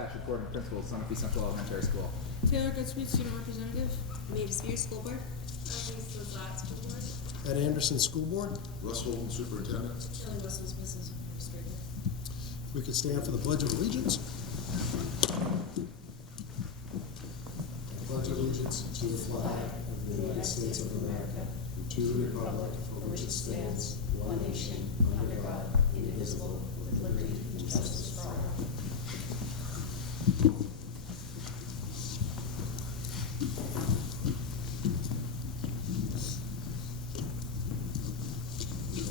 Patrick Gordon, Principal, Sunapee Central Elementary School. Taylor Goodspeed, Student Representative. Mavis Spears, School Board. Lisa Zott, School Board. Ed Anderson, School Board. Russ Holden, Superintendent. Shelley Russell's Business Administrator. If we could stand for the Pledge of Allegiance. I pledge allegiance to the flag of the United States of America and to the republic for which it stands, one nation, under God, indivisible, with liberty and justice for all.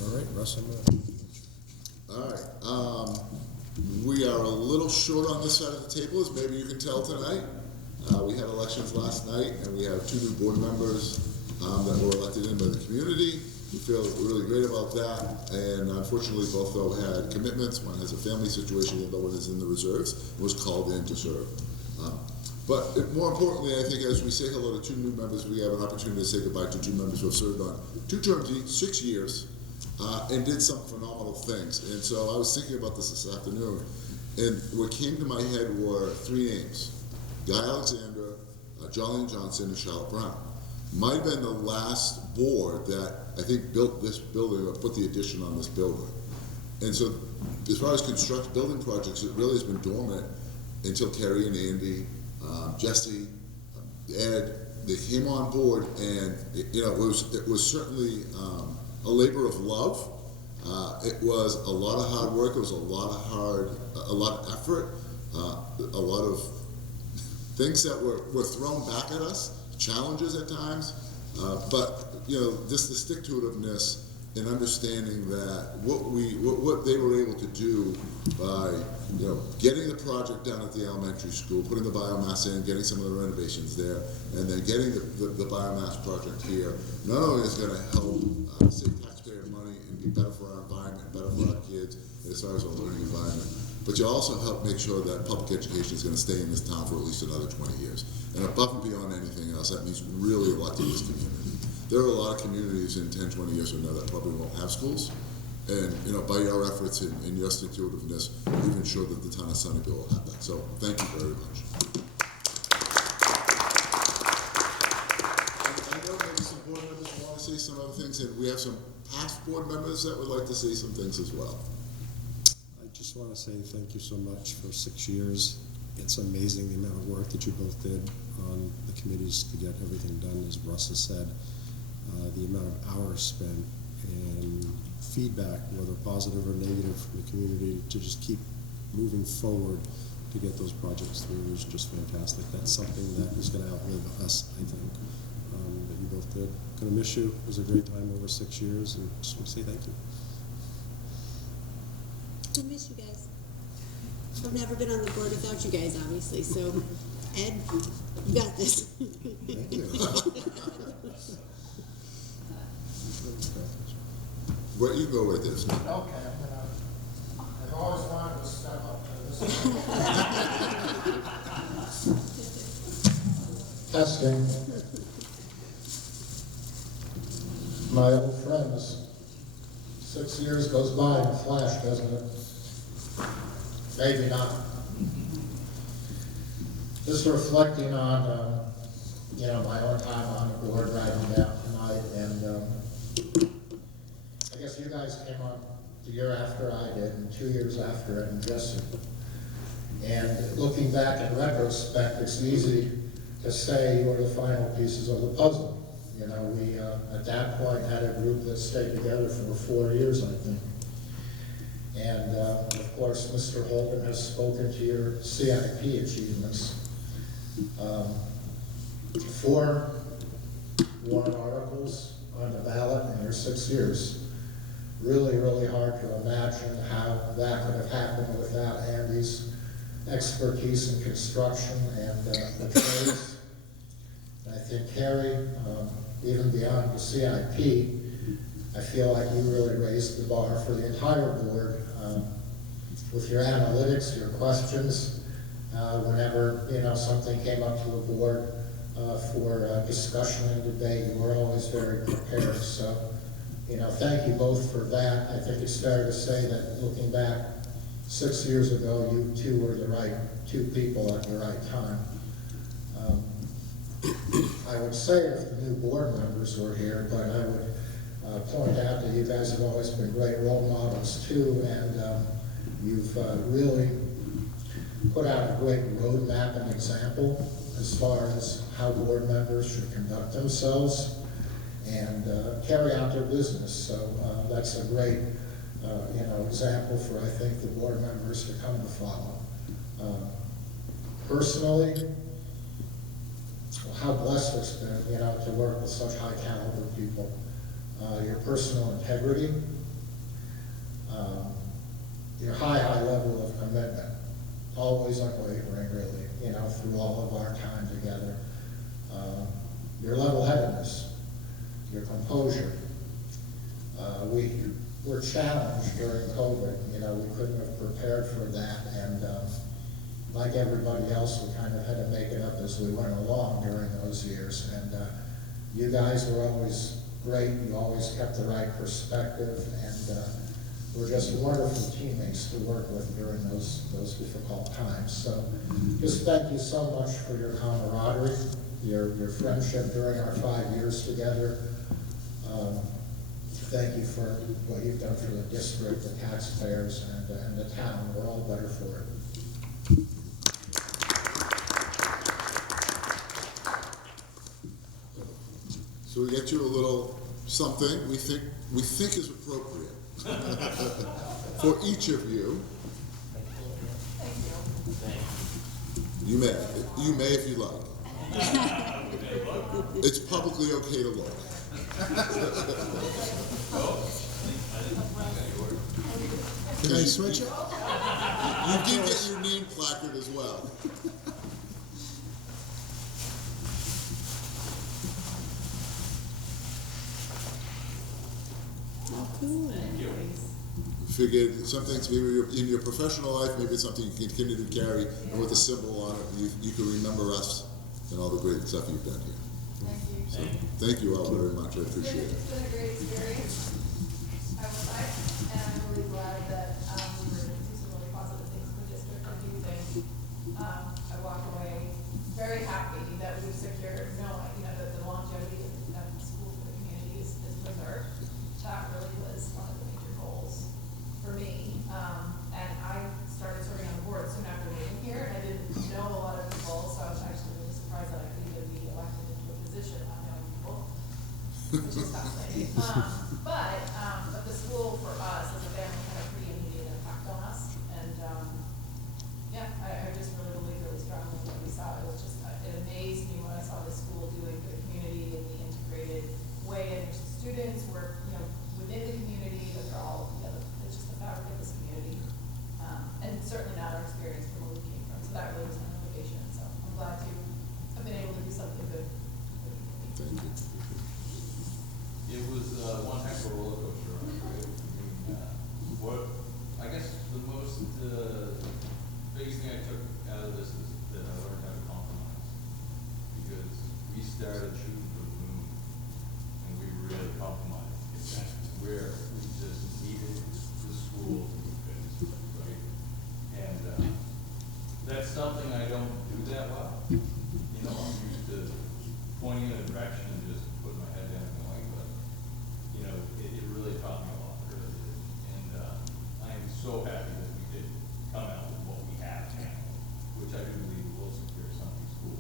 All right, Russ, I'm gonna. All right. We are a little short on this side of the table, as maybe you can tell tonight. We had elections last night, and we have 2 new board members that were elected in by the community. We feel really great about that, and unfortunately, both though had commitments. One has a family situation, the other one is in the reserves, and was called in to serve. But more importantly, I think as we say hello to 2 new members, we have an opportunity to say goodbye to 2 members who have served on 2 terms each, 6 years, and did some phenomenal things. And so I was thinking about this afternoon, and what came to my head were 3 names: Guy Alexander, Jolene Johnson, and Charlotte Brown. Might have been the last board that I think built this building or put the addition on this building. And so as far as building projects, it really has been dormant until Kerry and Andy, Jesse, Ed, they came on board, and it was certainly a labor of love. It was a lot of hard work. It was a lot of effort, a lot of things that were thrown back at us, challenges at times, but just the stick-to-itiveness and understanding that what they were able to do by getting the project done at the elementary school, putting the biomass in, getting some of the renovations there, and then getting the biomass project here, not only is going to help save taxpayer money and be better for our environment, better for our kids as far as our learning environment, but you also help make sure that public education is going to stay in this town for at least another 20 years. And above and beyond anything else, that means really a lot to this community. There are a lot of communities in 10, 20 years from now that probably won't have schools. And by your efforts and your stick-to-itiveness, we've ensured that the town of Sunnyvale will have that. So thank you very much. I know maybe some board members want to say some other things, and we have some past board members that would like to say some things as well. I just want to say thank you so much for 6 years. It's amazing the amount of work that you both did on the committees to get everything done, as Russ has said. The amount of hours spent and feedback, whether positive or negative, from the community to just keep moving forward to get those projects through was just fantastic. That's something that is going to outlive us, I think, that you both did. Going to miss you. It was a great time over 6 years, and just want to say thank you. I miss you guys. I've never been on the board without you guys, obviously, so Ed, you got this. Thank you. Where you go with this? Okay, I've always wanted to step up to this. Testing. My old friends, 6 years goes by in a flash, doesn't it? Maybe not. Just reflecting on, my own time on the board, writing down tonight, and I guess you guys came on the year after I did, and 2 years after Ed and Jesse. And looking back in retrospect, it's easy to say you were the final pieces of the puzzle. We at that point had a group that stayed together for 4 years, I think. And of course, Mr. Holden has spoken to your CIP achievements. 4 warrant articles on the ballot in your 6 years. Really, really hard to imagine how that could have happened without Andy's expertise in construction and the trades. And I think Kerry, even beyond the CIP, I feel like you really raised the bar for the entire board with your analytics, your questions. Whenever something came up to the board for discussion and debate, you were always very prepared. So, thank you both for that. I think it's fair to say that looking back 6 years ago, you two were the right two people at the right time. I would say if the new board members were here, but I would point out that you guys have always been great role models too, and you've really put out a great roadmap and example as far as how board members should conduct themselves and carry out their business. So that's a great example for, I think, the board members to come to follow. Personally, how blessed it's been, to work with such high caliber people. Your personal integrity, your high level of commitment, always unwavering, really, through all of our time together. Your level-headedness, your composure. We were challenged during COVID, we couldn't have prepared for that, and like everybody else, we kind of had to make it up as we went along during those years, and you guys were always great, you always kept the right perspective, and were just wonderful teammates to work with during those difficult times. So just thank you so much for your camaraderie, your friendship during our 5 years together. Thank you for what you've done for the district, the taxpayers, and the town. We're all better for it. So we get you a little something we think is appropriate for each of you. You may if you like. It's publicly okay to look. Can I switch it? You did get your name placard as well. Figured something maybe in your professional life, maybe it's something you can continue to carry, and with a symbol on it, you can remember us and all the great stuff you've done here. Thank you. So, thank you all very much. I appreciate it. It's been a great experience, I would like, and I'm really glad that we were able to do some really positive things for the district. I do think I walk away very happy that we've secured knowing, that the longevity of the school for the community is preserved. That really was one of the major goals for me. And I started serving on the board soon after moving here, and I didn't know a lot of people, so I was actually really surprised that I could even be elected into a position not knowing people, which is fascinating. But the school for us as a family had a pretty immediate impact on us, and I just really believe really strongly in what we saw. It was just, it amazed me when I saw the school doing for the community in the integrated way in which the students were, within the community, but they're all, it's just the fabric of this community. And certainly not our experience from where we came from, so that really was my motivation. So I'm glad to have been able to do something good for the community. Thank you. It was one heck of a roller coaster ride, right? I guess the most, biggest thing I took out of this is that I learned how to compromise. Because we started shooting for the moon, and we really compromised. Where we just needed the school to be fixed, right? And that's something I don't do that well. I'm used to pointing in a direction and just putting my head down and going, but, it really taught me a lot, it really did. And I am so happy that we did come out with what we have now, which I do believe will secure Sunday school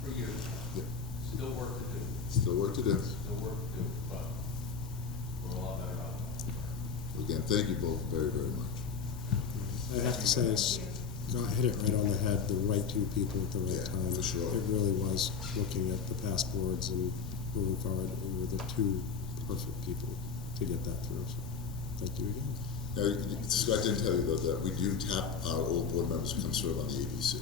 for years. Yeah. Still work to do. Still work to do. Still work to do, but we're a lot better off. Again, thank you both very, very much. I have to say, Scott hit it right on the head, the right two people at the right Yeah, time. for sure. It really was, looking at the past boards and moving forward, we were the two perfect people to get that through, so thank you again. Now, Scott didn't tell you though that we do tap our old board members who come serve on the ABC.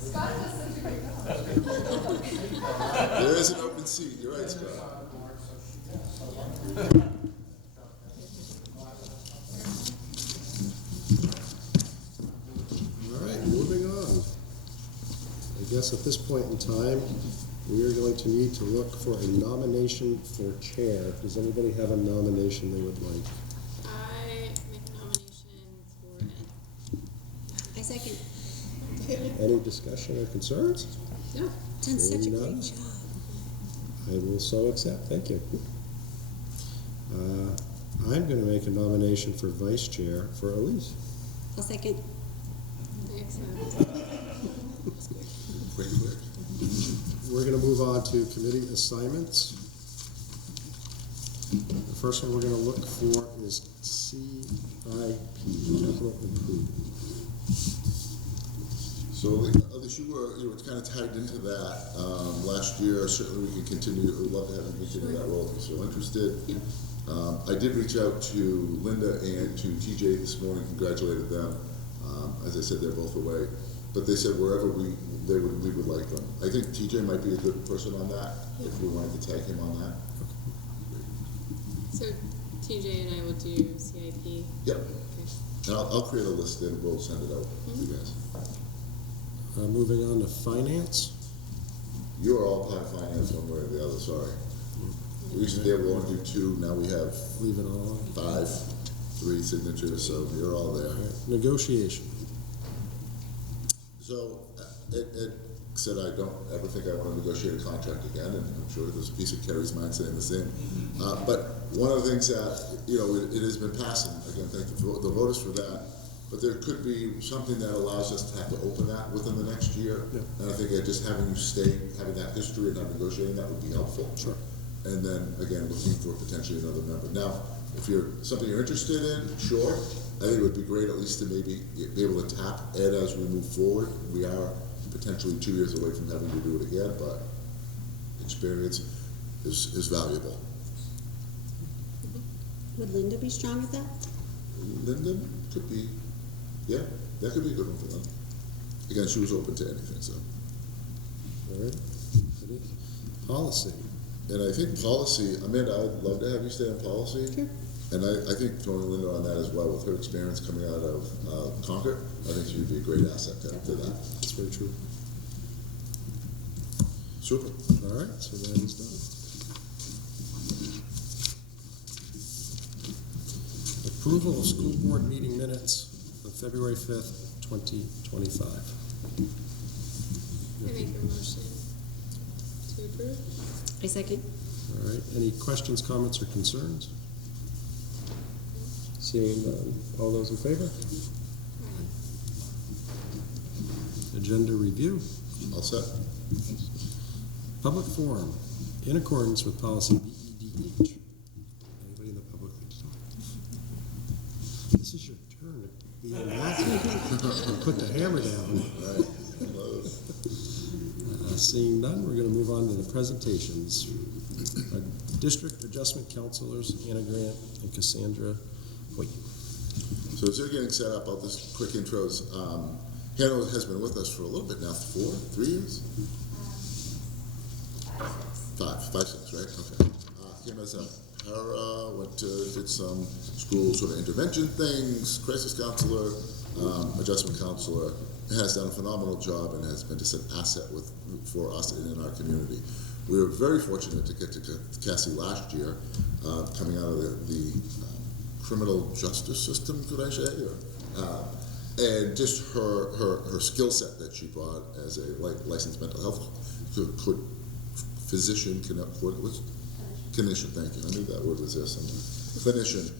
Scott does such a great job. There is an open seat. You're right, Scott. All right, moving on. I guess at this point in time, we are going to need to look for a nomination for chair. Does anybody have a nomination they would like? second. Any discussion or concerns? No. Done such a Seeing great none. job. I will so accept, thank you. I'm gonna make a nomination for vice chair for Elise. I'll second. Excellent. Quick. We're gonna move on to committee assignments. The first one we're gonna look for is CIP, capital improvement. So, Alicia, you were kind of tied into that last year. Certainly, we can continue. We'd love to have you continue that role if you're so interested. I did reach out to Linda and to TJ this morning, congratulated them. As I said, they're both away, but they said wherever we would like them. I think TJ might be a good person on that if we wanted to tag him on that. So TJ and I will do CIP. Yep. Okay. And I'll create a list and we'll send it out to you guys. Moving on to finance. You are all part of finance one way or the other, sorry. We used to be able to only do 2, now we have Leave it all. 3 signatures, so you're all there. Negotiation. So, Ed said I don't ever think I want to negotiate a contract again, and I'm sure there's a piece of Kerry's mind saying the same. But one of the things that, it has been passing, again, thank the voters for that, but there could be something that allows us to have to open that within the next year. Yeah. And I think just having you having that history and not negotiating, that would be helpful. Sure. And then, again, looking for potentially another member. Now, if something you're interested in, sure, I think it would be great at least to maybe be able to tap Ed as we move forward. We are potentially 2 years away from having to do it again, but experience is valuable. Would Linda be strong with that? Linda could be, yeah, that could be a good one for them. Again, she was open to anything, so. All right. Ready? Policy. And I think policy, Amanda, I'd love to have you stay on policy. Sure. And I think throwing Linda on that as well, with her experience coming out of Concord, I think she would be a great asset to that. That's very true. Super. All right, so that is done. Approval of school board meeting minutes on February 5th, 2025. I make a motion to approve. I second. All right, any questions, comments, or concerns? Seeing none, all those in favor? Agenda review. All set? Public forum, in accordance with policy BEDH. Anybody in the public like to talk? This is your turn to be an actor. Put the hammer down. Right. Hello. Seeing none, we're going to move on to the presentations. District Adjustment Counselors, Anna Grant and Cassandra Hoyt. So as you're getting set up, I'll just quick intros. Hannah has been with us for a little bit now, 3 years? 5, 6, right? Okay. Hannah's a para, did some school sort of intervention things, crisis counselor, adjustment counselor, and has done a phenomenal job and has been just an asset for us and in our community. We were very fortunate to get to Cassie last year, coming out of the criminal justice system, could I say? And just her skill set that she brought as a licensed mental health physician, clinician, thank you. I knew that word was there somewhere. Clinician,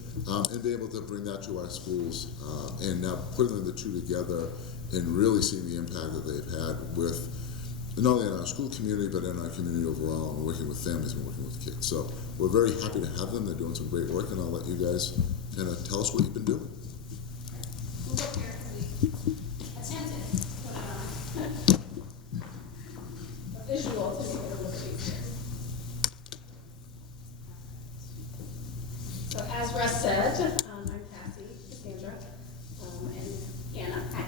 and be able to bring that to our schools, and now putting the two together and really seeing the impact that they've had with not only in our school community, but in our community overall, and working with families and working with kids. So we're very happy to have them. They're doing some great work, and I'll let you guys kind of tell us what you've been doing. We'll look here and we attempted to put on a visual to make it a little easier. So as Russ said, I'm Cassie, Cassandra, and Anna. Hi.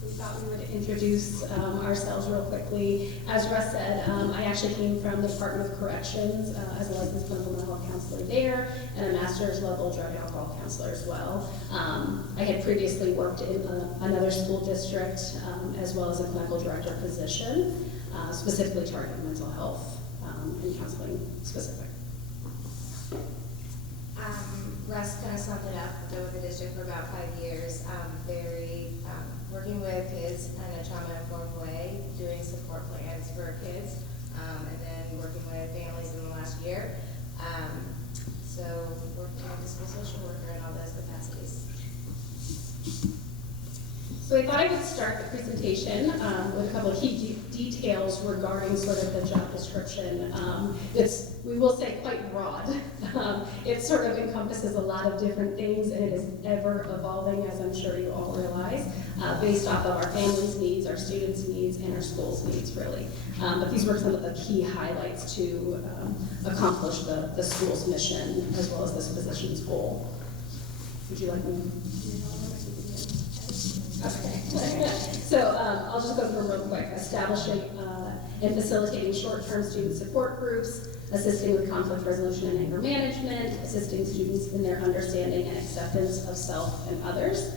So we thought we would introduce ourselves real quickly. As Russ said, I actually came from the Department of Corrections as a licensed clinical mental health counselor there and a master's level drug and alcohol counselor as well. I had previously worked in another school district as well as a clinical director position, specifically targeting mental health and counseling specific. Russ kind of summed it up, been with the district for about 5 years, working with kids in a trauma-informed way, doing support plans for kids, and then working with families in the last year. So working with the school social worker in all those capacities. So I thought I would start the presentation with a couple of key details regarding sort of the job description. It's, we will say, quite broad. It sort of encompasses a lot of different things, and it is ever evolving, as I'm sure you all realize, based off of our families' needs, our students' needs, and our schools' needs, really. But these were some of the key highlights to accomplish the school's mission, as well as this position's goal. Would you like me to? Okay. So I'll just go through real quick. Establishing and facilitating short-term student support groups, assisting with conflict resolution and anger management, assisting students in their understanding and acceptance of self and others,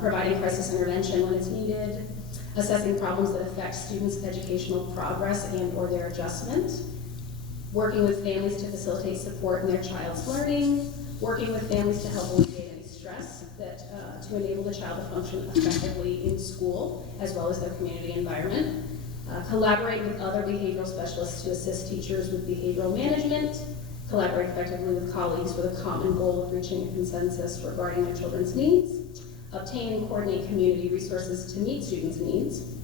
providing crisis intervention when it's needed, assessing problems that affect students' educational progress and or their adjustment, working with families to facilitate support in their child's learning, working with families to help alleviate any stress to enable the child to function effectively in school as well as their community environment, collaborate with other behavioral specialists to assist teachers with behavioral management, collaborate effectively with colleagues with a common goal of reaching a consensus regarding their children's needs, obtain and coordinate community resources to meet students' needs,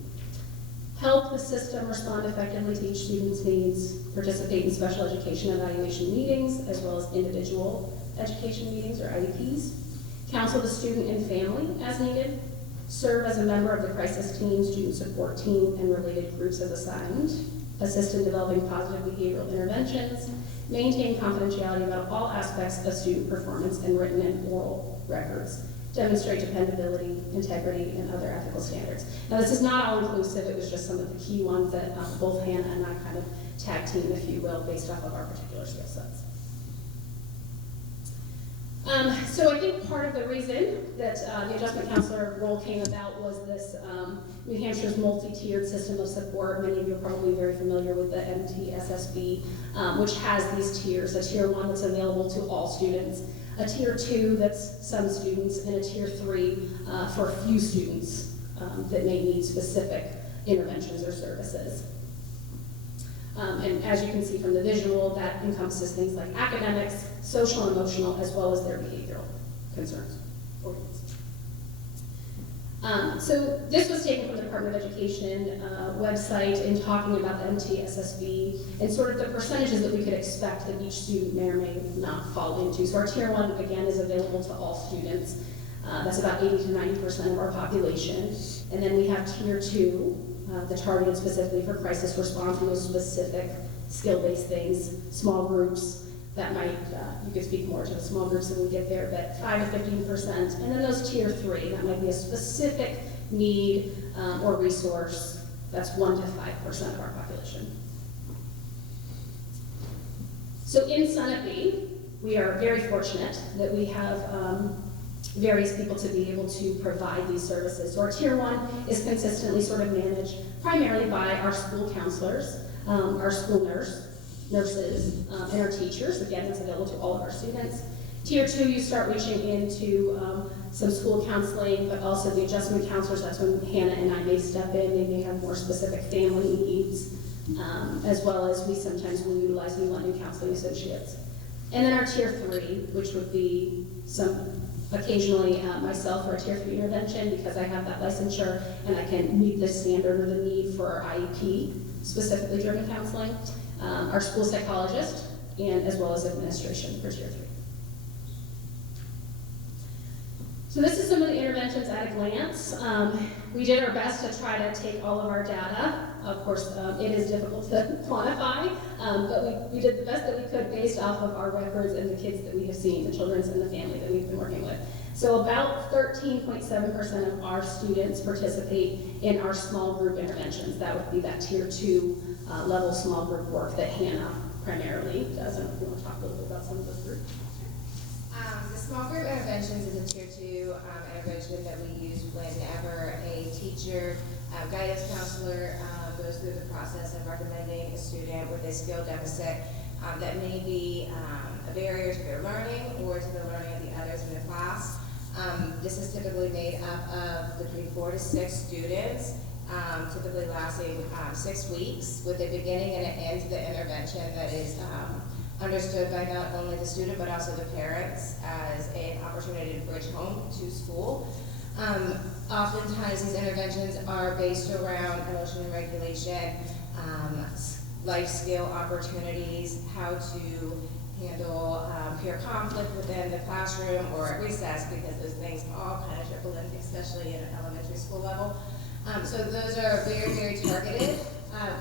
help the system respond effectively to each student's needs, participate in special education evaluation meetings as well as individual education meetings or IEPs, counsel the student and family as needed, serve as a member of the crisis team, student support team, and related groups as assigned, assist in developing positive behavioral interventions, maintain confidentiality about all aspects of student performance and written and oral records, demonstrate dependability, integrity, and other ethical standards. Now this is not all inclusive, it was just some of the key ones that both Hannah and I kind of tag team, if you will, based off of our particular skill sets. So I think part of the reason that the adjustment counselor role came about was this New Hampshire's multi-tiered system of support. Many of you are probably very familiar with the MTSSB, which has these tiers, a tier 1 that's available to all students, a tier 2 that's some students, and a tier 3 for a few students that may need specific interventions or services. And as you can see from the visual, that encompasses things like academics, social and emotional, as well as their behavioral concerns or needs. So this was taken from the Department of Education website in talking about the MTSSB and sort of the percentages that we could expect that each student may or may not fall into. So our tier 1, again, is available to all students. That's about 80 to 90% of our population. And then we have tier 2, the targeted specifically for crisis response and those specific skill-based things, small groups that might, you could speak more to the small groups when we get there, but 5 to 15%. And then those tier 3, that might be a specific need or resource, that's 1 to 5% of our population. So in Sunapee, we are very fortunate that we have various people to be able to provide these services. So our tier 1 is consistently sort of managed primarily by our school counselors, our school nurses, and our teachers. Again, that's available to all of our students. Tier 2, you start reaching into some school counseling, but also the adjustment counselors. That's when Hannah and I may step in. They may have more specific family needs, as well as we sometimes will utilize new counseling associates. And then our tier 3, which would be occasionally myself for a tier 3 intervention because I have that licensure and I can meet the standard or the need for our IEP, specifically driven counseling, our school psychologist, and as well as administration for tier 3. So this is some of the interventions at a glance. We did our best to try to take all of our data. Of course, it is difficult to quantify, but we did the best that we could based off of our records and the kids that we have seen, the children and the family that we've been working with. So about 13.7% of our students participate in our small group interventions. That would be that tier 2 level small group work that Hannah primarily does. I don't know if you want to talk a little bit about some of those groups. The small group interventions is a tier 2 intervention that we use whenever a teacher, guidance counselor goes through the process of recommending a student with a skill deficit that may be a barrier to their learning or to the learning of the others in the class. This is typically made up of between 4 to 6 students, typically lasting 6 weeks, with a beginning and an end to the intervention that is understood by not only the student but also the parents as an opportunity to bridge home to school. Oftentimes these interventions are based around emotional regulation, life skill opportunities, how to handle peer conflict within the classroom or at recess, because those things all kind of trickle in, especially at an elementary school level. So those are very, very targeted,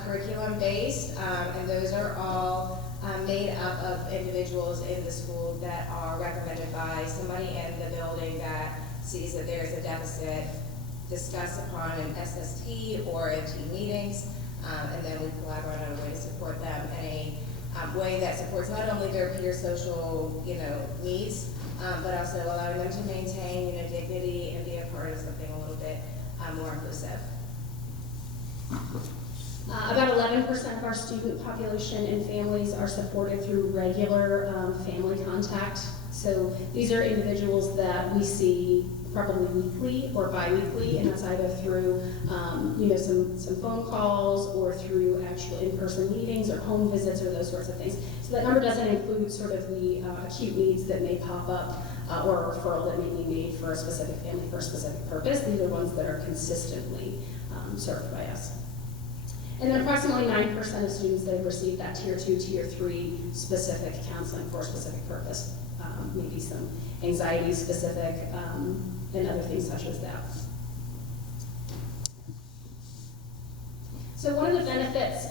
curriculum-based, and those are all made up of individuals in the school that are recommended by somebody in the building that sees that there's a deficit, discussed upon in SST or in team meetings, and then we collaborate on a way to support them in a way that supports not only their peer social, needs, but also allowing them to maintain, dignity and be a part of something a little bit more inclusive. About 11% of our student population and families are supported through regular family contact. So these are individuals that we see probably weekly or bi-weekly, and that's either through some phone calls or through actual in-person meetings or home visits or those sorts of things. So that number doesn't include sort of the acute needs that may pop up or a referral that may be made for a specific family for a specific purpose. These are ones that are consistently served by us. And then approximately 9% of students that have received that Tier 2, Tier 3 specific counseling for a specific purpose, maybe some anxiety specific and other things such as that. So one of the benefits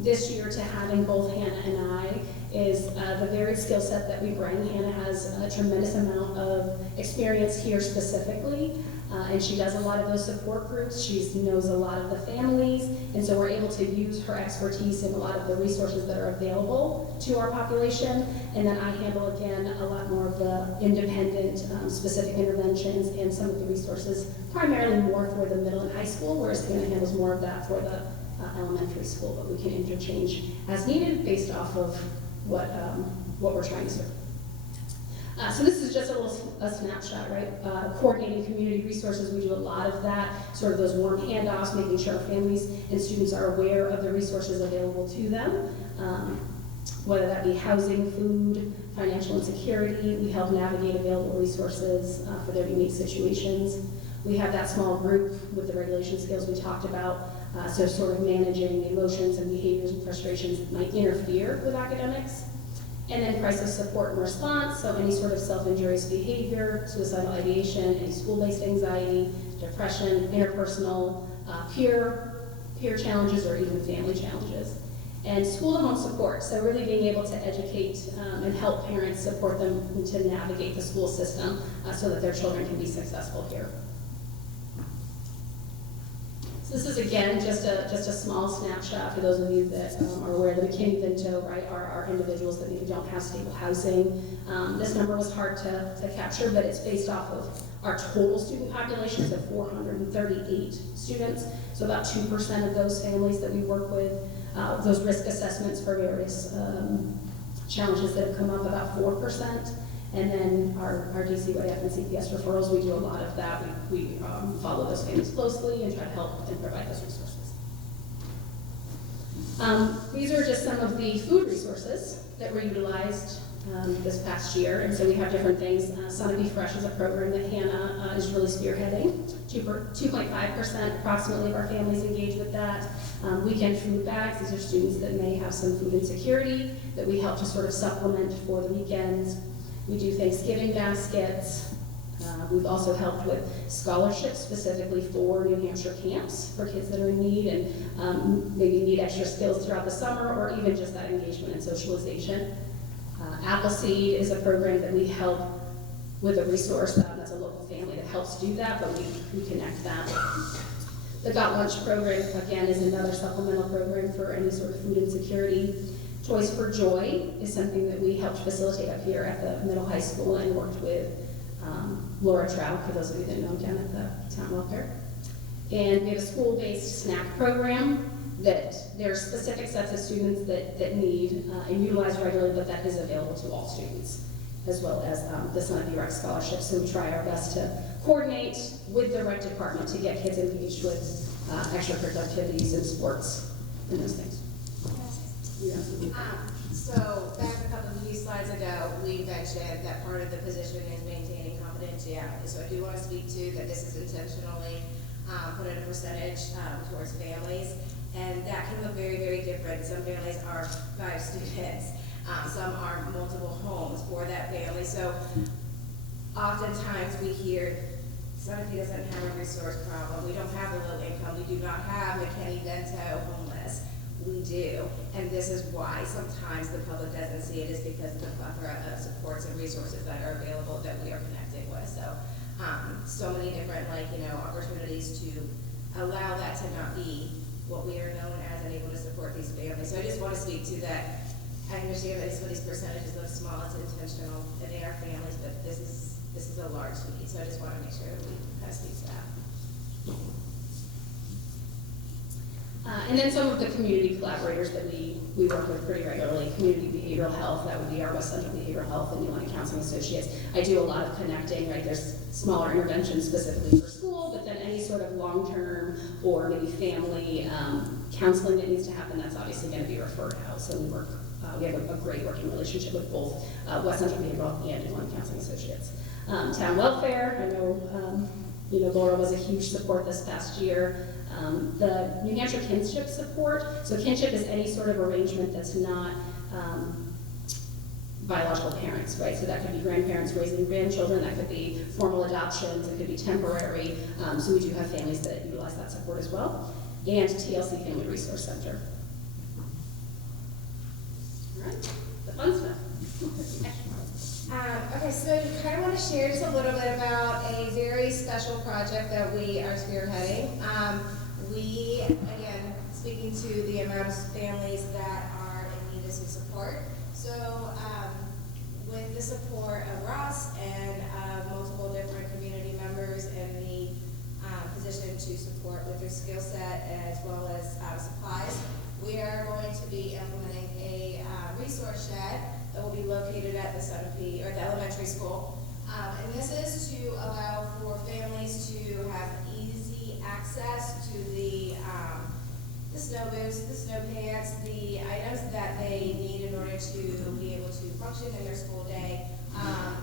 this year to having both Hannah and I is the varied skill set that we bring. Hannah has a tremendous amount of experience here specifically, and she does a lot of those support groups. She knows a lot of the families, and so we're able to use her expertise in a lot of the resources that are available to our population. And then I handle, again, a lot more of the independent specific interventions and some of the resources, primarily more for the middle and high school, whereas Hannah handles more of that for the elementary school, but we can interchange as needed based off of what we're trying to serve. So this is just a snapshot, right? Coordinating community resources, we do a lot of that, sort of those warm handoffs, making sure our families and students are aware of the resources available to them, whether that be housing, food, financial insecurity. We help navigate available resources for their unique situations. We have that small group with the regulation skills we talked about, so sort of managing emotions and behaviors and frustrations that might interfere with academics. And then crisis support and response, so any sort of self-injurious behavior, suicidal ideation, any school-based anxiety, depression, interpersonal, peer challenges, or even family challenges. And school-to-home support, so really being able to educate and help parents support them to navigate the school system so that their children can be successful here. This is, again, just a small snapshot for those of you that are aware of the McKinney-Vento, right, are individuals that maybe don't have stable housing. This number was hard to capture, but it's based off of our total student population, so 438 students. So about 2% of those families that we work with, those risk assessments for various challenges that have come up, about 4%. And then our DCYF and CPS referrals, we do a lot of that. We follow those families closely and try to help and provide those resources. These are just some of the food resources that were utilized this past year. And so we have different things. Son of Be Fresh is a program that Hannah is really spearheading. 2.5% approximately of our families engage with that. Weekend food bags, these are students that may have some food insecurity that we help to sort of supplement for the weekends. We do Thanksgiving baskets. We've also helped with scholarships specifically for New Hampshire camps for kids that are in need and maybe need extra skills throughout the summer or even just that engagement and socialization. Appleseed is a program that we help with a resource that's a local family that helps do that, but we connect that. The Got Lunch program, again, is another supplemental program for any sort of food insecurity. Toys for Joy is something that we helped facilitate up here at the middle high school and worked with Laura Trout, for those of you that know, down at the town welfare. And we have a school-based snack program that there are specific sets of students that need and utilize regularly, but that is available to all students, as well as the Sun Up Rec Scholarship. So we try our best to coordinate with the rec department to get kids engaged with extracurricular activities and sports and those things. So back a few slides ago, we mentioned that part of the position is maintaining confidentiality. So I do want to speak to that this is intentionally put in a percentage towards families. And that can look very, very different. Some families are 5 students. Some are multiple homes for that family. So oftentimes we hear, Sunapee doesn't have a resource problem. We don't have a low income. We do not have McKinney-Vento homeless. We do. And this is why sometimes the public doesn't see it, is because of the plethora of supports and resources that are available that we are connecting with. So, so many different, opportunities to allow that to not be what we are known as, and able to support these families. So I just want to speak to that. I understand that some of these percentages look small, it's intentional, and they are families, but this is a large need. So I just want to make sure that we kind of speak to that. And then some of the community collaborators that we work with pretty regularly, Community Behavioral Health, that would be our West Central Behavioral Health and New London Counseling Associates. I do a lot of connecting, right? There's smaller interventions specifically for school, but then any sort of long-term or maybe family counseling that needs to happen, that's obviously going to be referred out. So we have a great working relationship with both West Central Behavioral Health and New London Counseling Associates. Town welfare, I know, Laura was a huge support this past year. The New Hampshire kinship support, so kinship is any sort of arrangement that's not biological parents, right? So that could be grandparents raising grandchildren, that could be formal adoptions, it could be temporary. So we do have families that utilize that support as well. And TLC Family Resource Center. All right, the fun stuff. Okay, so I kind of want to share just a little bit about a very special project that we are spearheading. We, again, speaking to the amount of families that are in need of some support. So with the support of Ross and multiple different community members and the position to support with their skill set as well as supplies, we are going to be implementing a resource shed that will be located at the Sunapee, or the elementary school. And this is to allow for families to have easy access to the snow boots, the snow pants, the items that they need in order to be able to function in their school day,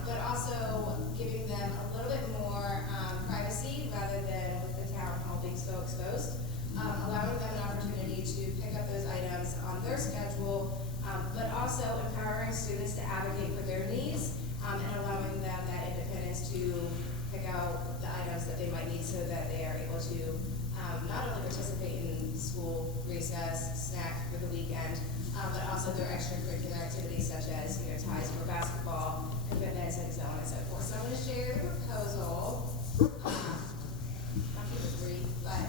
but also giving them a little bit more privacy rather than with the town hall being so exposed, allowing them an opportunity to pick up those items on their schedule, but also empowering students to advocate for their needs, and allowing them that independence to pick out the items that they might need so that they are able to not only participate in school recess, snack for the weekend, but also their extracurricular activities such as ties for basketball, and fitness, and so on and so forth. So I'm going to share the proposal. Not super brief, but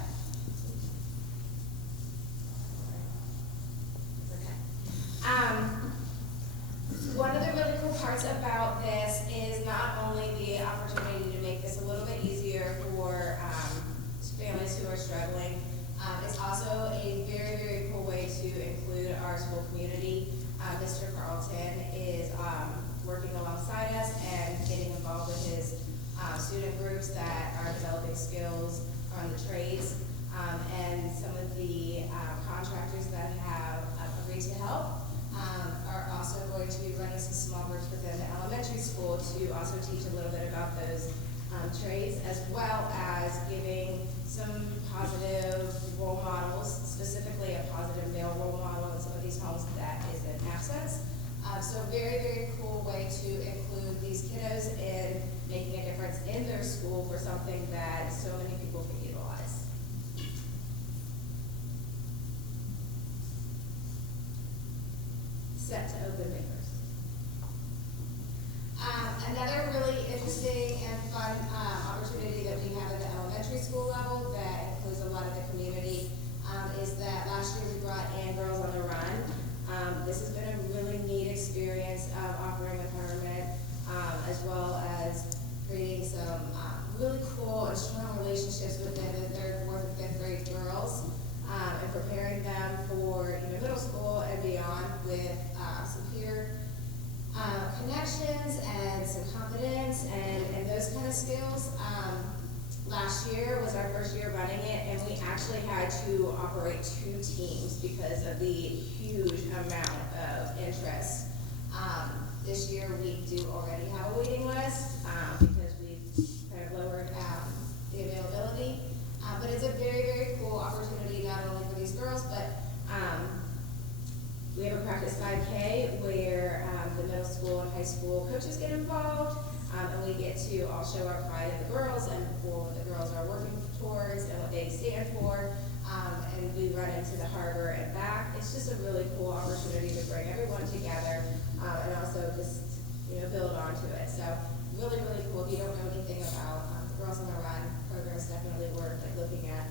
one of the really cool parts about this is not only the opportunity to make this a little bit easier for families who are struggling, it's also a very, very cool way to include our school community. Mr. Carlton is working alongside us and getting involved with his student groups that are developing skills on the trades, and some of the contractors that have agreed to help are also going to be running some small groups within the elementary school to also teach a little bit about those trades, as well as giving some positive role models, specifically a positive male role model in some of these homes that is in absence. So very, very cool way to include these kiddos in making a difference in their school for something that so many people can utilize. Set to open May 1st. Another really interesting and fun opportunity that we have at the elementary school level that includes a lot of the community is that last year we brought in Girls on the Run. This has been a really neat experience of offering empowerment, as well as creating some really cool and strong relationships within the third, fourth, and skills. Last year was our first year running it, and we actually had to operate 2 teams because of the huge amount of interest. This year we do already have a waiting list because we've kind of lowered the availability. But it's a very, very cool opportunity not only for these girls, but we have a practice 5K where the middle school and high school coaches get involved, and we get to all show our pride in the girls and for what the girls are working towards and what they stand for. And we run into the harbor and back. It's just a really cool opportunity to bring everyone together and also just build onto it. So really, really cool. If you don't know anything about the Girls on the Run program, it's definitely worth looking at.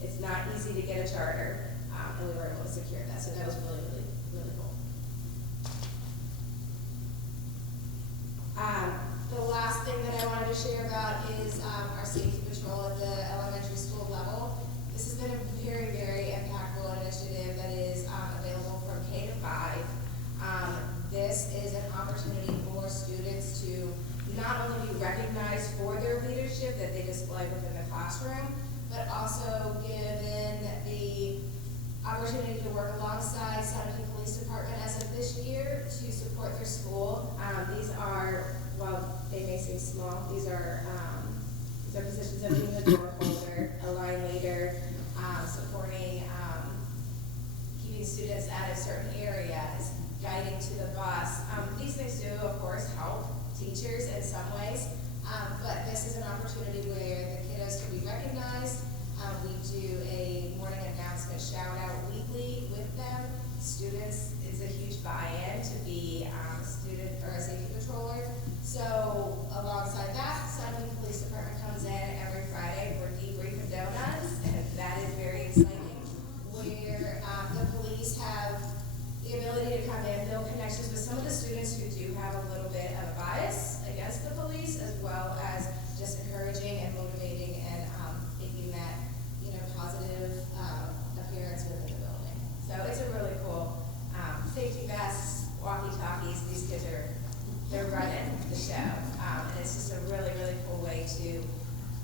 It's not easy to get a charter. And we were able to secure that, so that was really, really, really cool. The last thing that I wanted to share about is our safety patrol at the elementary school level. This has been a very, very impactful initiative that is available from K to 5. This is an opportunity for students to not only be recognized for their leadership that they display within the classroom, but also given the opportunity to work alongside Sunapee Police Department as of this year to support their school. These are, while they may seem small, these are positions of being a door holder, a line leader, supporting, keeping students out of certain areas, guiding to the bus. These things do, of course, help teachers in some ways, but this is an opportunity where the kiddos can be recognized. We do a morning announcement shout out weekly with them. Students, it's a huge buy-in to be a student or a safety patroller. So alongside that, Sunapee Police Department comes in every Friday for debrief and donuts, and that is very exciting, where the police have the ability to come in, build connections with some of the students who do have a little bit of a bias against the police, as well as just encouraging and motivating and making that positive appearance within the building. So it's a really cool safety vests, walkie-talkies. These kids they're running the show, and it's just a really, really cool way to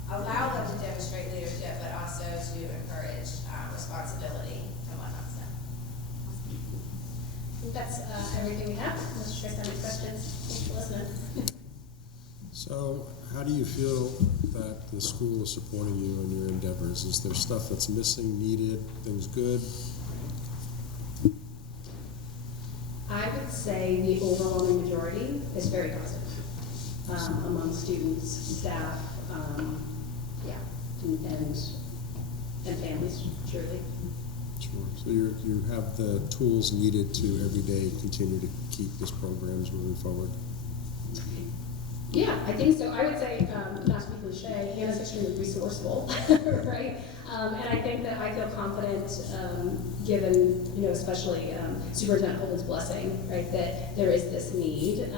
allow them to demonstrate leadership, but also to encourage responsibility and whatnot. So I think that's everything we have. Unless you guys have any questions, thanks for listening. So, how do you feel that the school is supporting you in your endeavors? Is there stuff that's missing, needed, things good? I would say the overwhelming majority is very positive among students, staff, and families, truly. Sure. So you have the tools needed to every day continue to keep these programs moving forward? Yeah, I think so. I would say, not to be cliche, Hannah's extremely resourceful, right? And I think that I feel confident, given, especially Superintendent Holden's blessing, right, that there is this need,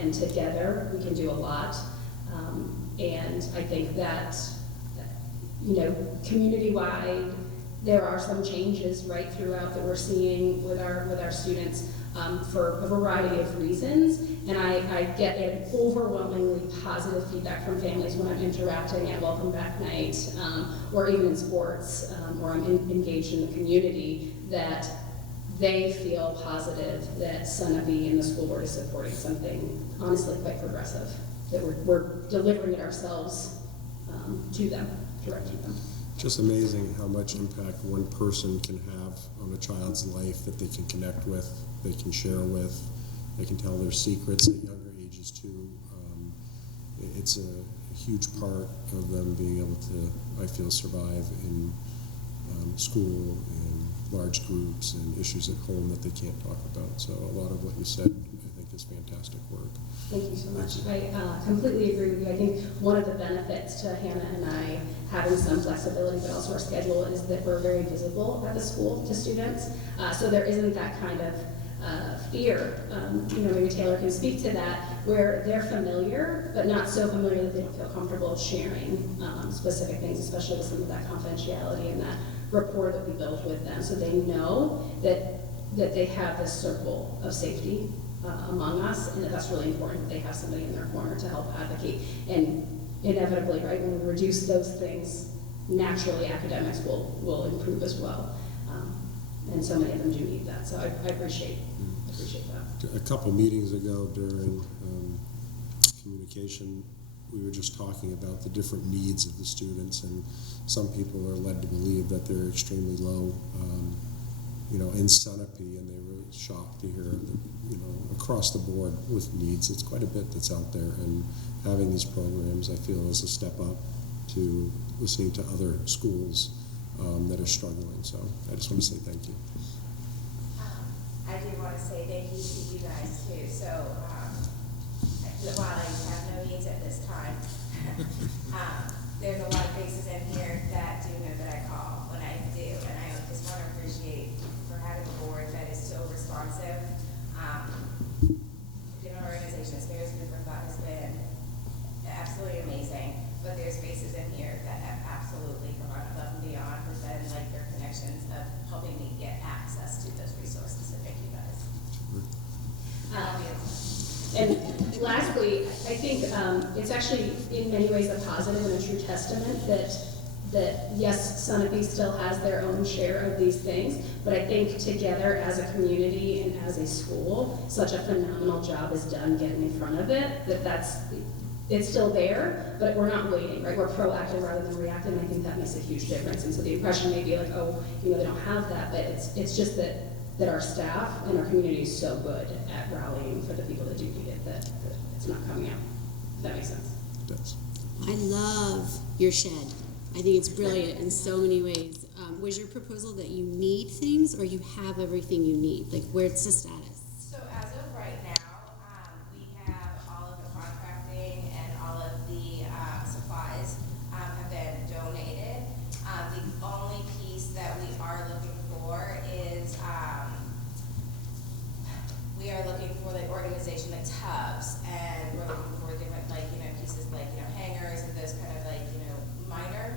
and together we can do a lot. And I think that, community-wide, there are some changes right throughout that we're seeing with our students for a variety of reasons. And I get an overwhelmingly positive feedback from families when I'm interacting at Welcome Back Night, or even in sports, or I'm engaged in the community, that they feel positive that Sunapee and the school board is supporting something honestly quite progressive, that we're delivering it ourselves to them, directing them. Just amazing how much impact one person can have on a child's life that they can connect with, they can share with, they can tell their secrets at younger ages too. It's a huge part of them being able to, I feel, survive in school and large groups and issues at home that they can't talk about. So a lot of what you said, I think, is fantastic work. Thank you so much. I completely agree with you. I think one of the benefits to Hannah and I having some flexibility, but also our schedule, is that we're very visible at the school to students. So there isn't that kind of fear. Maybe Taylor can speak to that, where they're familiar, but not so familiar that they don't feel comfortable sharing specific things, especially with some of that confidentiality and that rapport that we build with them. So they know that they have this circle of safety among us, and that's really important that they have somebody in their corner to help advocate. And inevitably, right, when we reduce those things, naturally academics will improve as well. And so many of them do need that, so I appreciate that. A couple meetings ago during communication, we were just talking about the different needs of the students, and some people are led to believe that they're extremely low, in Sunapee, and they were shocked to hear that, across the board with needs, it's quite a bit that's out there, and having these programs, I feel, is a step up to listening to other schools that are struggling. So I just want to say thank you. I do want to say thank you to you guys too. So while I have no needs at this time, there's a lot of faces in here that do know that I call when I do, and I just want to appreciate for having a board that is so responsive. Our organization, Spirits Food for Thought, has been absolutely amazing, but there's faces in here that have absolutely gone above and beyond with them, like their connections of helping me get access to those resources. So thank you guys. And lastly, I think it's actually in many ways a positive and a true testament that yes, Sunapee still has their own share of these things, but I think together as a community and as a school, such a phenomenal job is done getting in front of it, it's still there, but we're not waiting, right? We're proactive rather than reactive, and I think that makes a huge difference. And so the impression may be like, oh, they don't have that, but it's just that our staff and our community is so good at rallying for the people that do need it that it's not coming out. If that makes sense. It does. I love your shed. I think it's brilliant in so many ways. Was your proposal that you need things, or you have everything you need? Like, where's the status? So as of right now, we have all of the contracting and all of the supplies have been donated. The only piece that we are looking for is we are looking for the organization, the tubs, and we're looking for different pieces hangers and those kind of minor.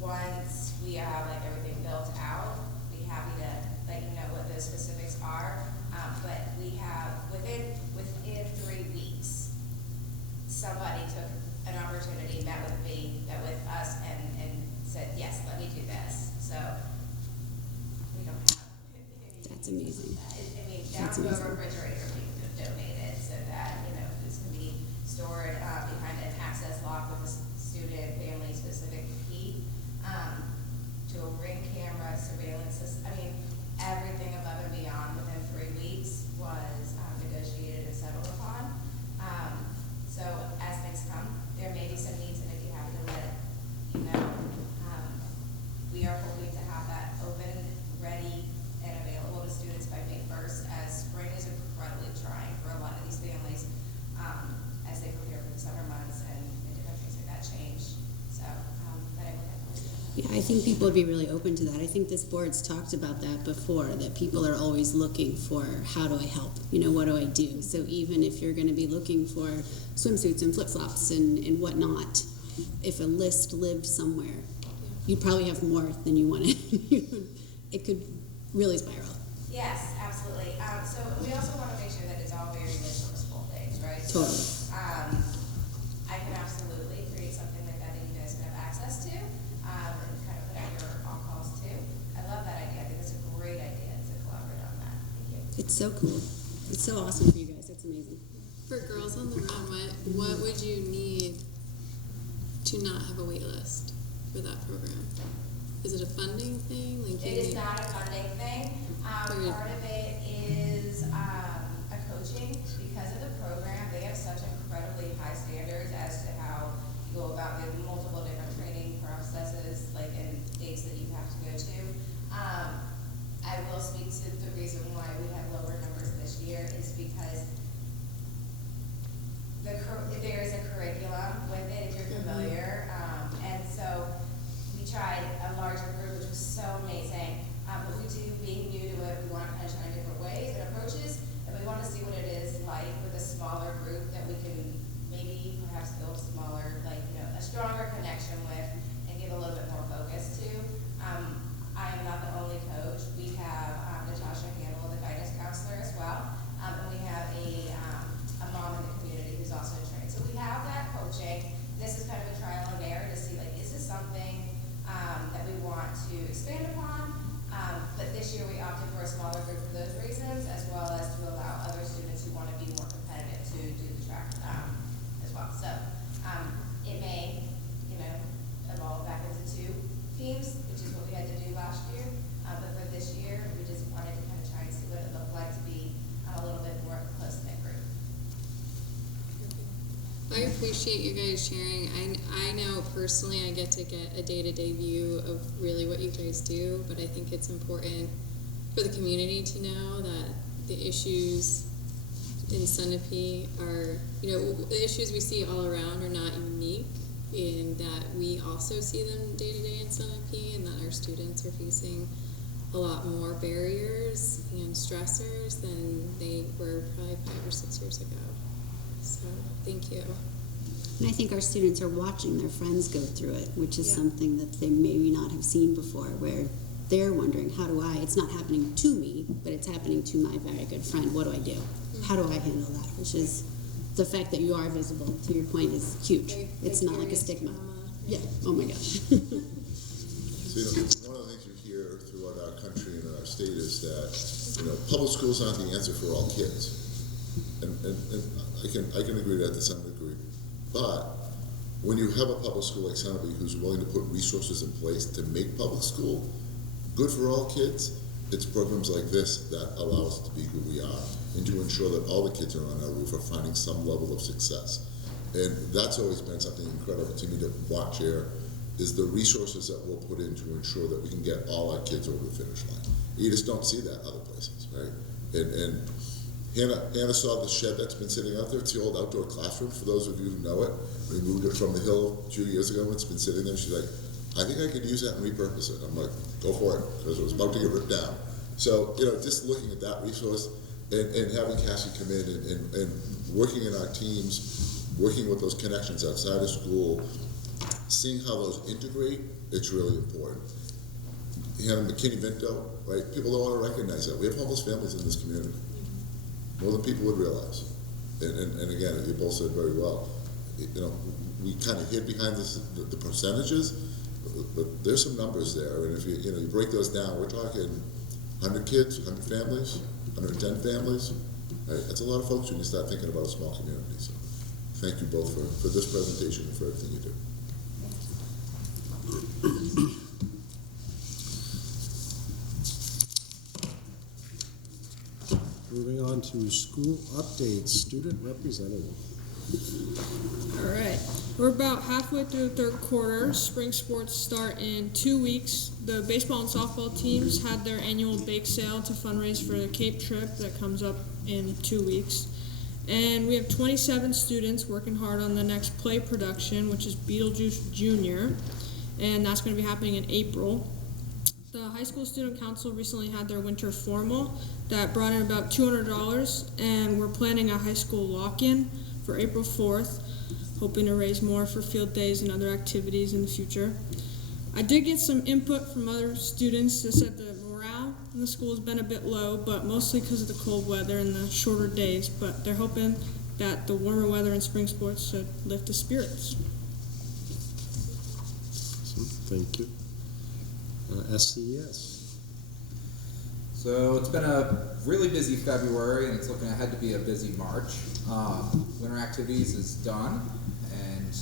Once we have everything built out, be happy to let you know what those specifics are. But we have within 3 weeks, somebody took an opportunity, met with us, and said, yes, let me do this. So we don't have. That's amazing. Down to a refrigerator we have donated so that foods can be stored behind an access lock with a student family specific key. To a Ring camera surveillance system. Everything above and beyond within 3 weeks was negotiated and settled upon. So as things come, there may be some needs, and if you happen to let you know, we are hoping to have that open, ready, and available to students by May 1st, as spring is incredibly trying for a lot of these families as they prepare for the summer months and different things like that change. So, but I will definitely do that. Yeah, I think people would be really open to that. I think this board's talked about that before, that people are always looking for, how do I help? What do I do? So even if you're going to be looking for swimsuits and flip-flops and whatnot, if a list lived somewhere, you'd probably have more than you wanted. It could really spiral. Yes, absolutely. So we also want to make sure that it's all very resourceful things, right? Totally. So, I can absolutely create something like that you guys can have access to, and kind of put out your on-calls too. I love that idea. I think it's a great idea to collaborate on that. Thank you. It's so cool. It's so awesome for you guys. That's amazing. For Girls on the Run, what would you need to not have a wait list for that program? Is it a funding thing? It is not a funding thing. Part of it is a coaching. Because of the program, they have such incredibly high standards as to how you go about the multiple different training processes, and dates that you have to go to. I will speak to the reason why we have lower numbers this year is because there is a curriculum with it, if you're familiar, and so we tried a larger group, which was so amazing, but we do, being new to it, we want to kind of try different ways and approaches, and we want to see what it is like with a smaller group that we can maybe perhaps build smaller, a stronger connection with, and give a little bit more focus to. I am not the only coach. We have Natasha Handel, the guidance counselor, as well, and we have a mom in the community who's also trained. So we have that expand upon. But this year we opted for a smaller group for those reasons, as well as to allow other students who want to be more competitive to do the track as well. So it may, evolve back into 2 teams, which is what we had to do last year. But for this year, we just wanted to kind of try and see what it looked like to be a little bit more close-knit group. I appreciate you guys sharing. I know personally I get to get a day-to-day view of really what you guys do, but I think it's important for the community to know that the issues in Sunapee are, the issues we see all around are not unique, in that we also see them day-to-day in Sunapee, and that our students are facing a lot more barriers and stressors than they were probably 5 or 6 years ago. So, thank you. And I think our students are watching their friends go through it, which is something that they maybe not have seen before, where they're wondering, it's not happening to me, but it's happening to my very good friend. What do I do? How do I handle that? Which is, the fact that you are visible, to your point, is huge. It's not like a stigma. Yeah, oh my gosh. So, one of the things we hear throughout our country and our state is that, public schools aren't the answer for all kids. And I can agree with that to some degree. But when you have a public school like Sunapee who's willing to put resources in place to make public school good for all kids, it's programs like this that allow us to be who we are and to ensure that all the kids around our roof are finding some level of success. And that's always been something incredible to me to watch here, is the resources that we'll put in to ensure that we can get all our kids over the finish line. You just don't see that other places, right? And Hannah saw the shed that's been sitting out there. It's the old outdoor classroom, for those of you who know it. We moved it from the hill a few years ago. It's been sitting there. She's like, I think I could use that and repurpose it. I'm like, go for it, because it was about to get ripped down. So, just looking at that resource and having Cassie come in and working in our teams, working with those connections outside of school, seeing how those integrate, it's really important. Hannah McKinney-Vinto, right? People don't want to recognize that. We have homeless families in this community, more than people would realize. And again, you both said very well. We kind of hid behind the percentages, but there's some numbers there. And if you break those down, we're talking 100 kids, 100 families, 110 families. Right? That's a lot of folks when you start thinking about a small community. So thank you both for this presentation and for everything you do. Moving on to school updates, student representative. All right, we're about halfway through the third quarter. Spring sports start in 2 weeks. The baseball and softball teams had their annual bake sale to fundraise for the Cape trip that comes up in 2 weeks. And we have 27 students working hard on the next play production, which is Beetlejuice Jr., and that's going to be happening in April. The high school student council recently had their winter formal that brought in about $200, and we're planning a high school lock-in for April 4th, hoping to raise more for field days and other activities in the future. I did get some input from other students that said the morale in the school has been a bit low, but mostly because of the cold weather and the shorter days, but they're hoping that the warmer weather and spring sports should lift the spirits. Thank you. SCES. So it's been a really busy February, and it's looking ahead to be a busy March. Winter activities is done, and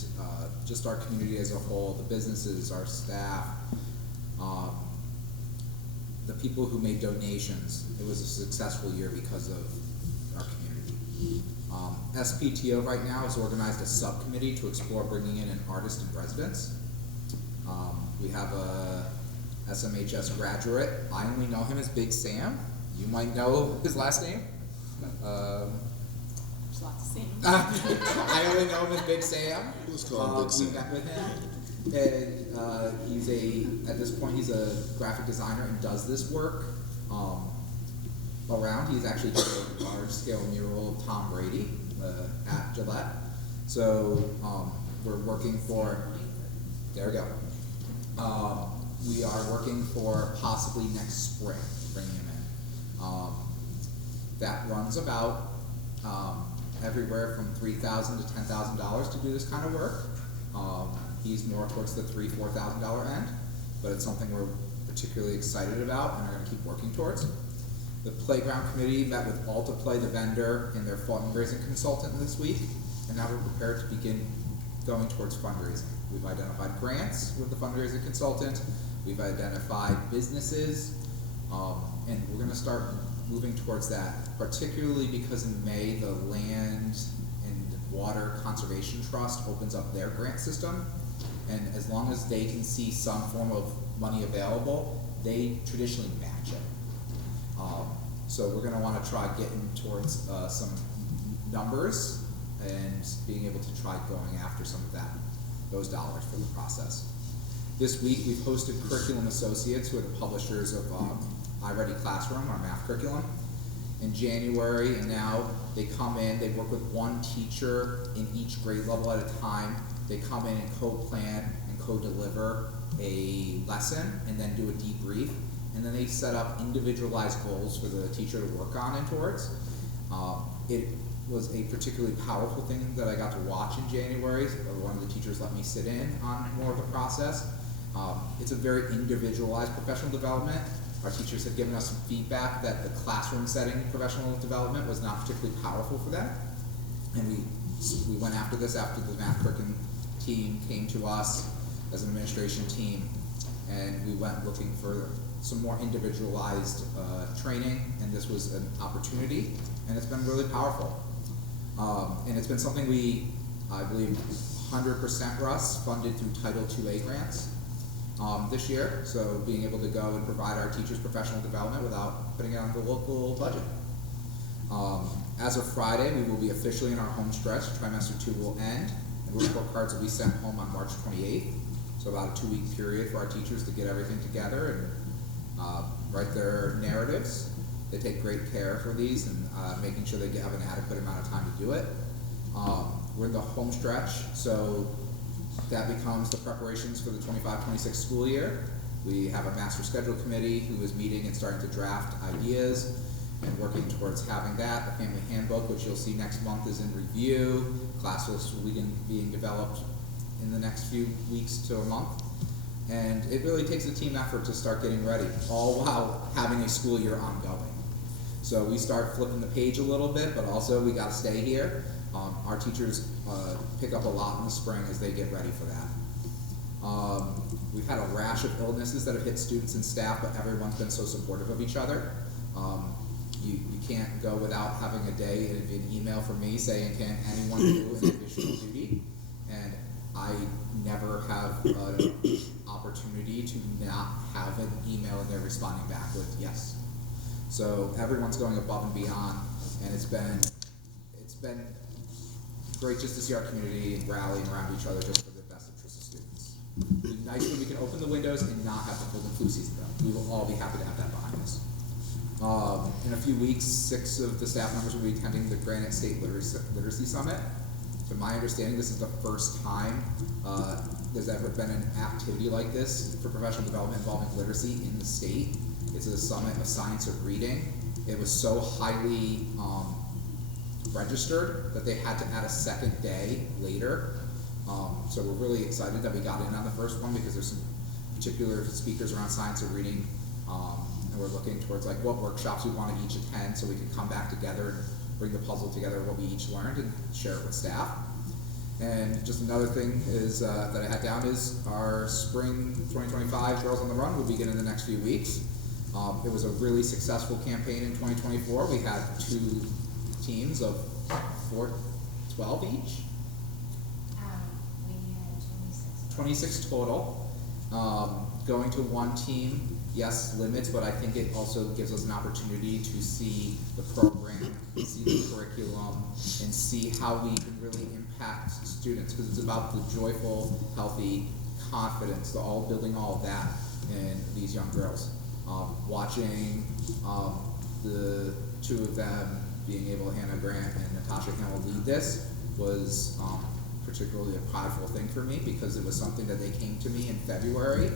just our community as a whole, the businesses, our staff, the people who made donations, it was a successful year because of our community. SPTO right now has organized a subcommittee to explore bringing in an artist in residence. We have a SMHS graduate. I only know him as Big Sam. You might know his last name. There's lots of Sam. I only know him as Big Sam. Let's call him Big Sam. We met with him, and at this point he's a graphic designer and does this work around. He's actually did a large-scale mural of Tom Brady at Gillette. So we're working for. There we go. We are working for possibly next spring, bringing him in. That runs about everywhere from $3,000 to $10,000 to do this kind of work. He's more towards the $3,000 to $4,000 end, but it's something we're particularly excited about and are going to keep working towards. The playground committee met with Altaplay, the vendor, and their fundraising consultant this week, and now we're prepared to begin going towards fundraising. We've identified grants with the fundraising consultant, we've identified businesses, and we're going to start moving towards that, particularly because in May the Land and Water Conservation Trust opens up their grant system, and as long as they can see some form of money available, they traditionally match it. So we're going to want to try getting towards some numbers and being able to try going after some of those dollars for the process. This week we've hosted Curriculum Associates, who are the publishers of iReady Classroom, our math curriculum, in January, and now they come in, they work with one teacher in each grade level at a time. They come in and co-plan and co-deliver a lesson and then do a debrief, and then they set up individualized goals for the teacher to work on and towards. It was a particularly powerful thing that I got to watch in January. One of the teachers let me sit in on more of the process. It's a very individualized professional development. Our teachers had given us some feedback that the classroom setting professional development was not particularly powerful for them. And we went after this after the math curriculum team came to us as an administration team, and we went looking for some more individualized training, and this was an opportunity, and it's been really powerful. And it's been something I believe 100% Russ funded through Title IIA grants this year, so being able to go and provide our teachers professional development without putting it on the local budget. As of Friday, we will be officially in our home stretch. Trimester 2 will end, and report cards will be sent home on March 28th, so about a 2-week period for our teachers to get everything together and write their narratives. They take great care for these and making sure they have an adequate amount of time to do it. We're in the home stretch, so that becomes the preparations for the 25-26 school year. We have a master schedule committee who is meeting and starting to draft ideas and working towards having that. The family handbook, which you'll see next month, is in review. Class lists will be being developed in the next few weeks to a month. And it really takes a team effort to start getting ready, all while having a school year ongoing. So we start flipping the page a little bit, but also we got to stay here. Our teachers pick up a lot in the spring as they get ready for that. We've had a rash of illnesses that have hit students and staff, but everyone's been so supportive of each other. You can't go without having a day and an email from me saying, can anyone do an additional duty? And I never have an opportunity to not have an email and they're responding back with yes. So everyone's going above and beyond, and it's been great just to see our community rallying around each other just for the best interest of students. It'd be nice when we can open the windows and not have the cold and flu season though. We will all be happy to have that behind us. In a few weeks, 6 of the staff members will be attending the Granite State Literacy Summit. To my understanding, this is the first time there's ever been an activity like this for professional development involving literacy in the state. It's a summit of science of reading. It was so highly registered that they had to add a second day later. So we're really excited that we got in on the first one because there's some particular speakers around science of reading, and we're looking towards like what workshops we want to each attend so we can come back together and bring the puzzle together of what we each learned and share it with staff. And just another thing is that I had down is our spring 2025 Girls on the Run will begin in the next few weeks. It was a really successful campaign in 2024. We had 2 teams of 12 each. We had 26 total. Going to one team, yes, limits, but I think it also gives us an opportunity to see the program, see the curriculum, and see how we can really impact students, because it's about the joyful, healthy confidence, building all of that in these young girls. Watching the 2 of them being able, Hannah Grant and Natasha Hamill, lead this was particularly a prideful thing for me because it was something that they came to me in February,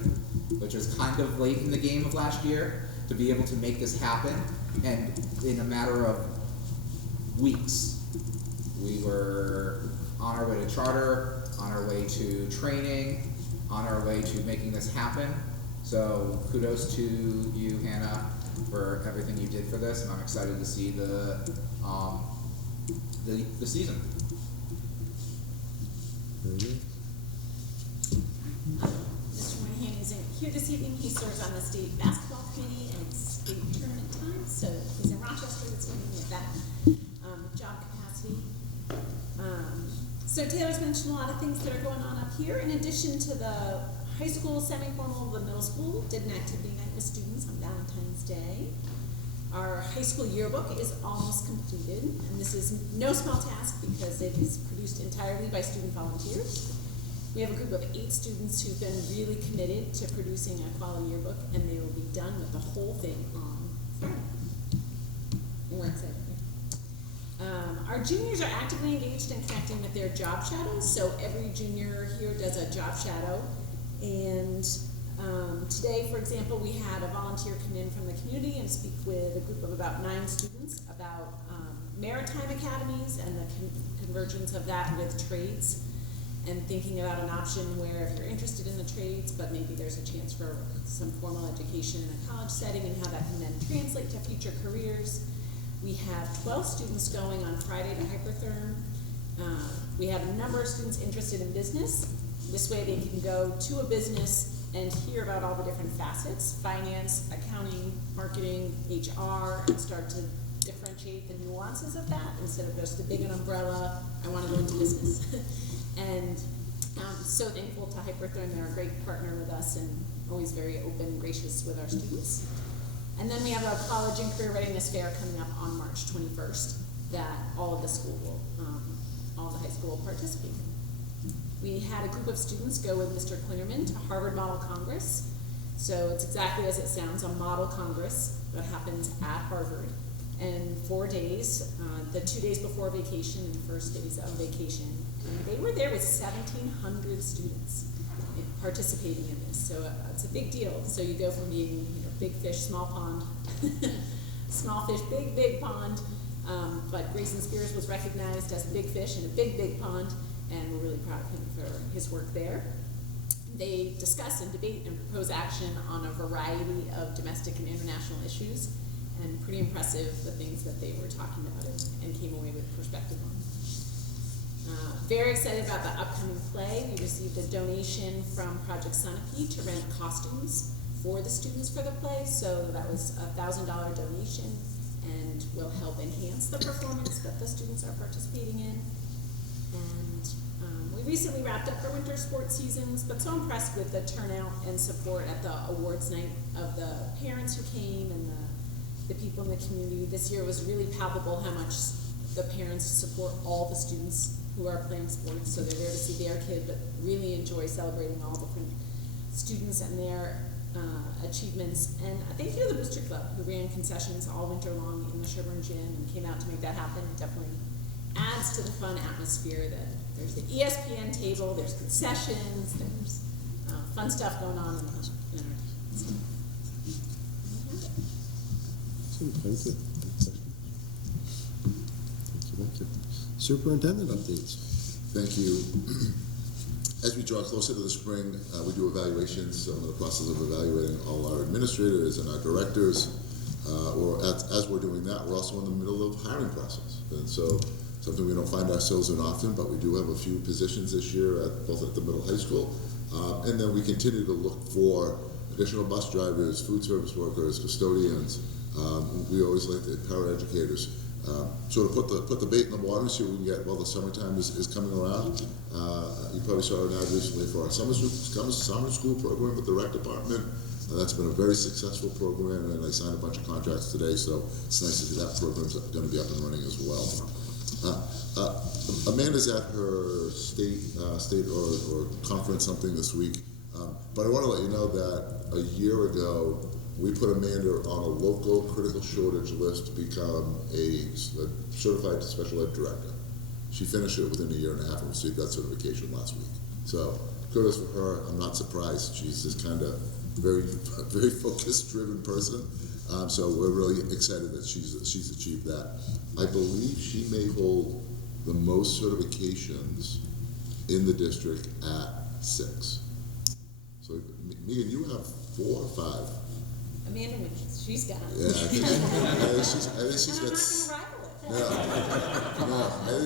which was kind of late in the game of last year, to be able to make this happen. And in a matter of weeks, we were on our way to charter, on our way to training, on our way to making this happen. So kudos to you, Hannah, for everything you did for this, and I'm excited to see the season. Very good. Mr. Moynihan isn't here this evening. He serves on the state basketball committee, and it's state tournament time, so he's in Rochester this evening at that job capacity. So Taylor's mentioned a lot of things that are going on up here. In addition to the high school semi-formal, the middle school did an activity night with students on Valentine's Day. Our high school yearbook is almost completed, and this is no small task because it is produced entirely by student volunteers. We have a group of 8 students who've been really committed to producing a quality yearbook, and they will be done with the whole thing on Friday. And we're excited. Our juniors are actively engaged in connecting with their job shadows, so every junior here does a job shadow. And today, for example, we had a volunteer come in from the community and speak with a group of about 9 students about maritime academies and the convergence of that with trades, and thinking about an option where if you're interested in the trades, but maybe there's a chance for some formal education in a college setting and how that can then translate to future careers. We have 12 students going on Friday to Hypertherm. We have a number of students interested in business. This way they can go to a business and hear about all the different facets, finance, accounting, marketing, HR, and start to differentiate the nuances of that instead of just a big umbrella, I want to go into business. And I'm so thankful to Hypertherm. They're a great partner with us and always very open and gracious with our students. And then we have a college and career readiness fair coming up on March 21st that all of the school will, all the high school will participate in. We had a group of students go with Mr. Klingerman to Harvard Model Congress. So it's exactly as it sounds, a model congress that happens at Harvard. And 4 days, the 2 days before vacation and first days of vacation. And they were there with 1,700 students participating in this. So it's a big deal. So you go from being, big fish, small pond, small fish, big pond. But Grayson Spears was recognized as a big fish in a big pond, and we're really proud of him for his work there. They discuss and debate and propose action on a variety of domestic and international issues, and pretty impressive the things that they were talking about and came away with perspective on. Very excited about the upcoming play. We received a donation from Project Sunapee to rent costumes for the students for the play, so that was a $1,000 donation and will help enhance the performance that the students are participating in. And we recently wrapped up our winter sports seasons, but so impressed with the turnout and support at the awards night of the parents who came and the people in the community. This year was really palpable how much the parents support all the students who are playing sports, so they're there to see their kid, but really enjoy celebrating all different students and their achievements. And thank you to the Booster Club, who ran concessions all winter long in the Sherburne Gym and came out to make that happen. It definitely adds to the fun atmosphere that there's the ESPN table, there's concessions, there's fun stuff going on in our Thank you. Thank you. Superintendent updates. Thank you. As we draw closer to the spring, we do evaluations. So I'm in the process of evaluating all our administrators and our directors. As we're doing that, we're also in the middle of hiring process. And so something we don't find ourselves in often, but we do have a few positions this year, both at the middle high school. And then we continue to look for additional bus drivers, food service workers, custodians. We always like the paraeducators. Sort of put the bait in the water, see what we can get while the summertime is coming around. You probably saw an ad recently for our summer school program with the rec department. That's been a very successful program, and I signed a bunch of contracts today, so it's nice to see that program's going to be up and running as well. Amanda's at her state or conference something this week, but I want to let you know that a year ago we put Amanda on a local critical shortage list to become a certified special ed director. She finished it within a year and a half and received that certification last week. So kudos for her. I'm not surprised. She's this kind of very focused, driven person. So we're really excited that she's achieved that. I believe she may hold the most certifications in the district at 6. So Megan, you have 4 or 5? Amanda, she's got it. Yeah, I think she's And got. I'm not gonna rival it. No, I think